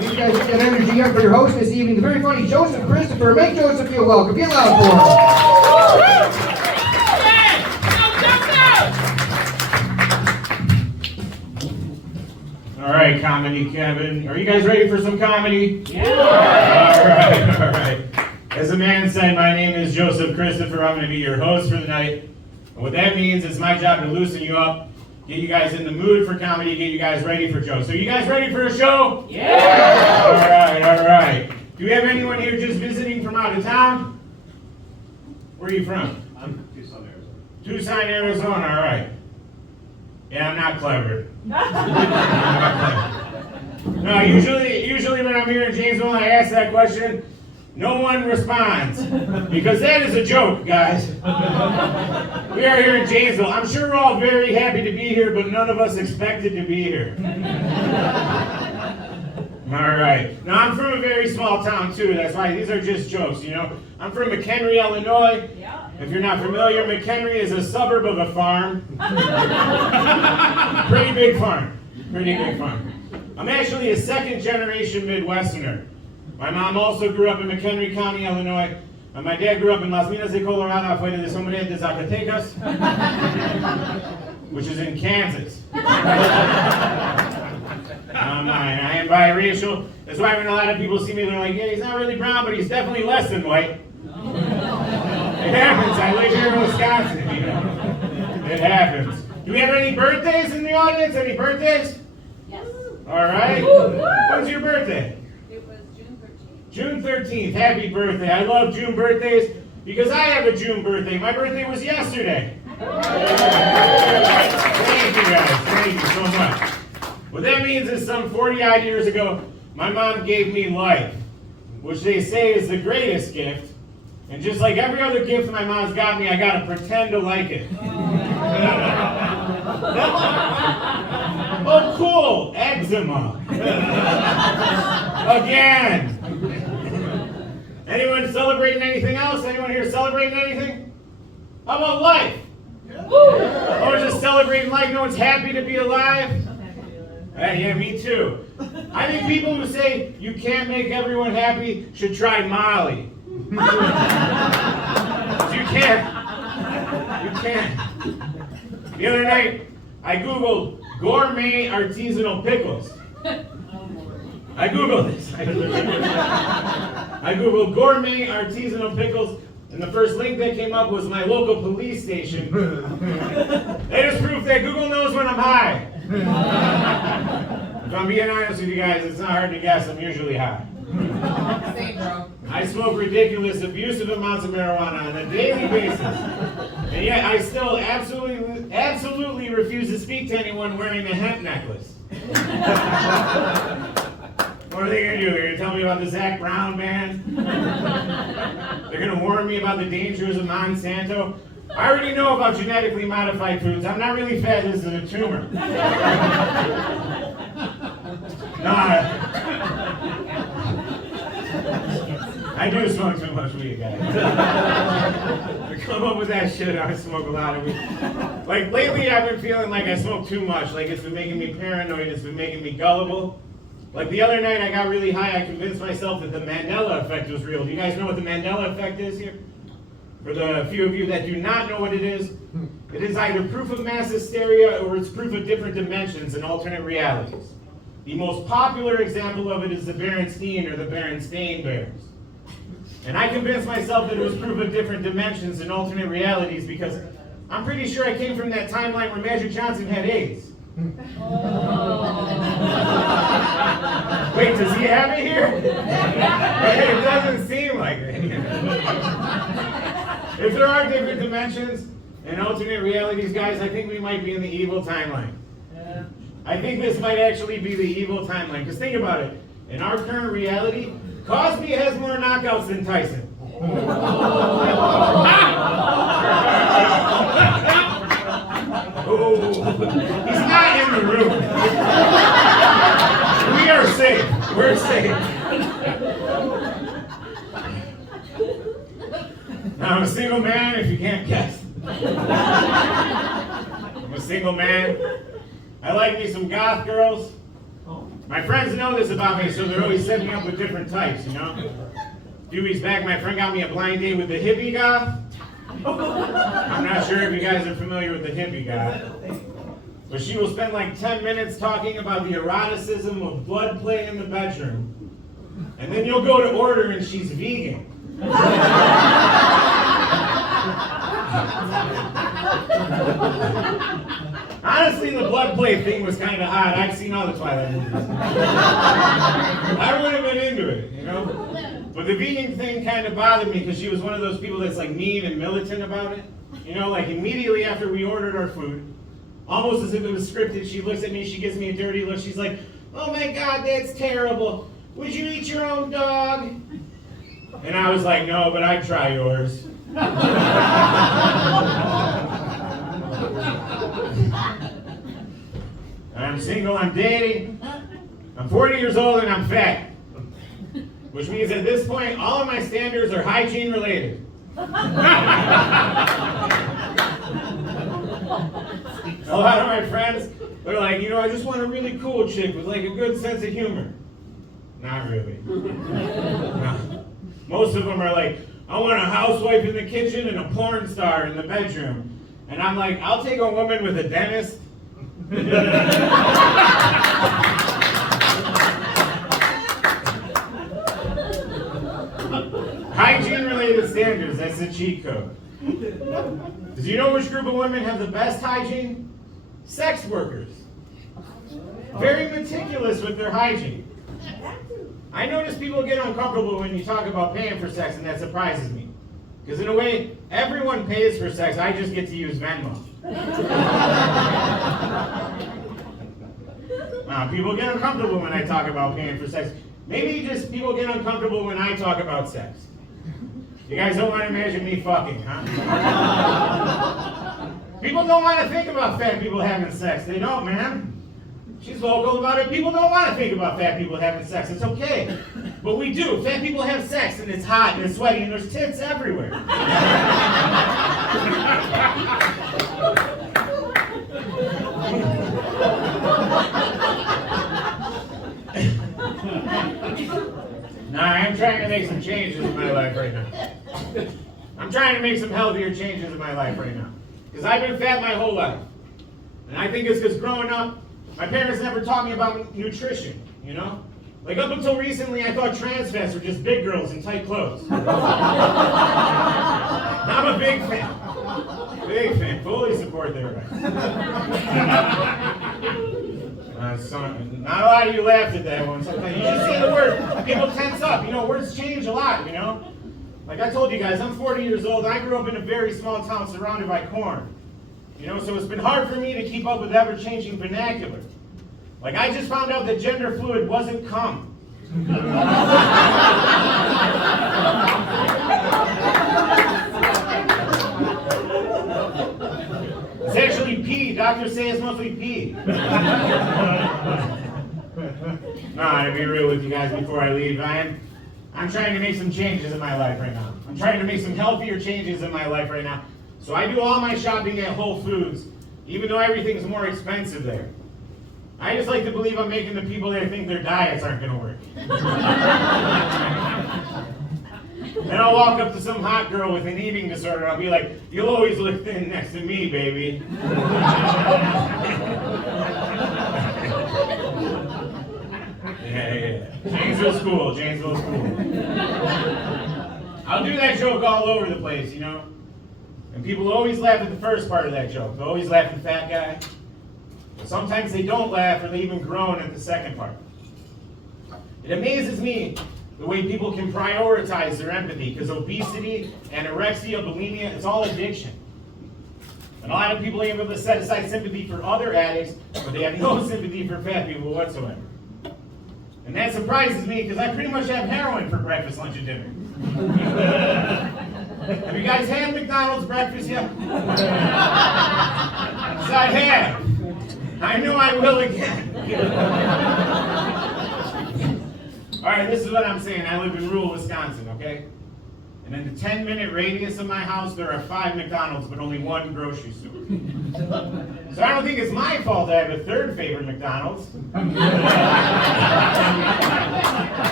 You guys get that energy up for your host this evening, the very funny Joseph Christopher. Make Joseph feel welcome. Get loud for him. All right, comedy, Kevin. Are you guys ready for some comedy? Yeah. All right. As the man said, my name is Joseph Christopher. I'm going to be your host for the night. And what that means is my job to loosen you up, get you guys in the mood for comedy, get you guys ready for jokes. So you guys ready for a show? Yeah. All right. Do we have anyone here just visiting from out of town? Where are you from? I'm Tucson, Arizona. Tucson, Arizona. All right. Yeah, I'm not clever. No, usually when I'm here in Janesville and I ask that question, no one responds. Because that is a joke, guys. We are here in Janesville. I'm sure we're all very happy to be here, but none of us expected to be here. All right. Now, I'm from a very small town, too. That's why these are just jokes, you know. I'm from McHenry, Illinois. Yeah. If you're not familiar, McHenry is a suburb of a farm. Pretty big farm. Pretty big farm. I'm actually a second-generation Midwesterner. My mom also grew up in McHenry County, Illinois. And my dad grew up in Las Minas de Colorado, afuera de Sombrero de Zacatecas, which is in Kansas. I am biracial. That's why when a lot of people see me, they're like, yeah, he's not really brown, but he's definitely less than white. It happens. I live here in Wisconsin, you know. It happens. Do we have any birthdays in the audience? Any birthdays? Yes. All right. When's your birthday? It was June 13th. June 13th. Happy birthday. I love June birthdays because I have a June birthday. My birthday was yesterday. Thank you guys. Thank you so much. What that means is some 40-odd years ago, my mom gave me life, which they say is the greatest gift. And just like every other gift my mom's got me, I gotta pretend to like it. Oh, cool! Eczema. Again. Anyone celebrating anything else? Anyone here celebrating anything? How about life? Oh, just celebrating life. No one's happy to be alive? Yeah, me too. I think people who say you can't make everyone happy should try Molly. You can't. You can't. The other night, I Googled gourmet artisanal pickles. I Googled this. I Googled gourmet artisanal pickles, and the first link that came up was my local police station. That is proof that Google knows when I'm high. If I'm being honest with you guys, it's not hard to guess I'm usually high. Same, bro. I smoke ridiculous, abusive amounts of marijuana on a daily basis. And yet I still absolutely refuse to speak to anyone wearing a hemp necklace. What are they going to do? They're going to tell me about the Zach Brown band? They're going to warn me about the dangers of Monsanto? I already know about genetically modified foods. I'm not really fat, this is a tumor. I do smoke too much weed, guys. To come up with that shit, I smoke a lot of weed. Like, lately I've been feeling like I smoke too much. Like, it's been making me paranoid, it's been making me gullible. Like, the other night I got really high, I convinced myself that the Mandela effect was real. Do you guys know what the Mandela effect is here? For the few of you that do not know what it is either proof of mass hysteria or it's proof of different dimensions and alternate realities. The most popular example of it is the Berenstein or the Berenstain Bears. And I convinced myself that it was proof of different dimensions and alternate realities because I'm pretty sure I came from that timeline where Magic Johnson had AIDS. Wait, does he have it here? It doesn't seem like it. If there are different dimensions and alternate realities, guys, I think we might be in the evil timeline. I think this might actually be the evil timeline. Because think about it. In our current reality, Cosby has more knockouts than Tyson. Oh, he's not in the room. We are safe. We're safe. Now, I'm a single man, if you can't guess. I'm a single man. I like me some goth girls. My friends know this about me, so they're always setting me up with different types, you know? A few weeks back, my friend got me a blind date with the hippie guy. I'm not sure if you guys are familiar with the hippie guy, but she will spend like 10 minutes talking about the eroticism of blood play in the bedroom, and then you'll go to order and she's vegan. Honestly, the blood play thing was kind of hot. I've seen all the Twilight movies. I would have been into it, you know? But the vegan thing kind of bothered me because she was one of those people that's like mean and militant about it. You know, like immediately after we ordered our food, almost as if it was scripted, she looks at me, she gives me a dirty look. She's like, "Oh my God, that's terrible. Would you eat your own dog?" And I was like, "No, but I'd try yours." I'm single, I'm dating, I'm 40 years old, and I'm fat. Which means at this point, all of my standards are hygiene related. A lot of my friends, they're like, you know, I just want a really cool chick with like a good sense of humor. Not really. No. Most of them are like, I want a housewife in the kitchen and a porn star in the bedroom. And I'm like, I'll take a woman with a dentist. Hygiene related standards, that's the cheat code. Do you know which group of women have the best hygiene? Sex workers. Very meticulous with their hygiene. I notice people get uncomfortable when you talk about paying for sex, and that surprises me. Because in a way, everyone pays for sex, I just get to use Venmo. People get uncomfortable when I talk about paying for sex. Maybe just people get uncomfortable when I talk about sex. You guys don't want to imagine me fucking, huh? People don't want to think about fat people having sex. They don't, man. She's vocal about it. People don't want to think about fat people having sex. It's okay. But we do. Fat people have sex, and it's hot, and it's sweaty, and there's tits everywhere. Nah, I'm trying to make some changes in my life right now. I'm trying to make some healthier changes in my life right now. Because I've been fat my whole life. And I think it's because growing up, my parents never taught me about nutrition, you know? Like up until recently, I thought trans fats were just big girls in tight clothes. I'm a big fan. Big fan. Fully support their rights. Not a lot of you laughed at that one. Sometimes you just see the word, people tense up. You know, words change a lot, you know? Like I told you guys, I'm 40 years old. I grew up in a very small town surrounded by corn. You know, so it's been hard for me to keep up with ever-changing vernacular. Like I just found out that gender fluid wasn't cum. It's actually pee. Doctors say it's mostly pee. Nah, to be real with you guys before I leave, I'm trying to make some changes in my life right now. I'm trying to make some healthier changes in my life right now. So I do all my shopping at Whole Foods, even though everything's more expensive there. I just like to believe I'm making the people there think their diets aren't going to work. Then I'll walk up to some hot girl with an eating disorder. I'll be like, "You'll always look thin next to me, baby." Yeah. Janesville school, Janesville school. I'll do that joke all over the place, you know? And people always laugh at the first part of that joke. They always laugh at the fat guy. But sometimes they don't laugh or they even groan at the second part. It amazes me the way people can prioritize their empathy, because obesity, anorexia, bulimia, it's all addiction. And a lot of people are able to set aside sympathy for other addicts, but they have no sympathy for fat people whatsoever. And that surprises me because I pretty much have heroin for breakfast, lunch, and dinner. Have you guys had McDonald's breakfast yet? Yes, I have. I know I will again. All right, this is what I'm saying. I live in rural Wisconsin, okay? And in the 10-minute radius of my house, there are 5 McDonald's, but only 1 grocery store. So I don't think it's my fault I have a third favorite McDonald's.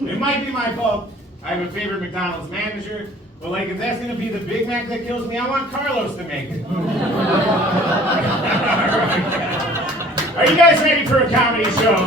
It might be my fault I have a favorite McDonald's manager, but like if that's gonna be the Big Mac that kills me, I want Carlos to make it. Are you guys ready for a comedy show?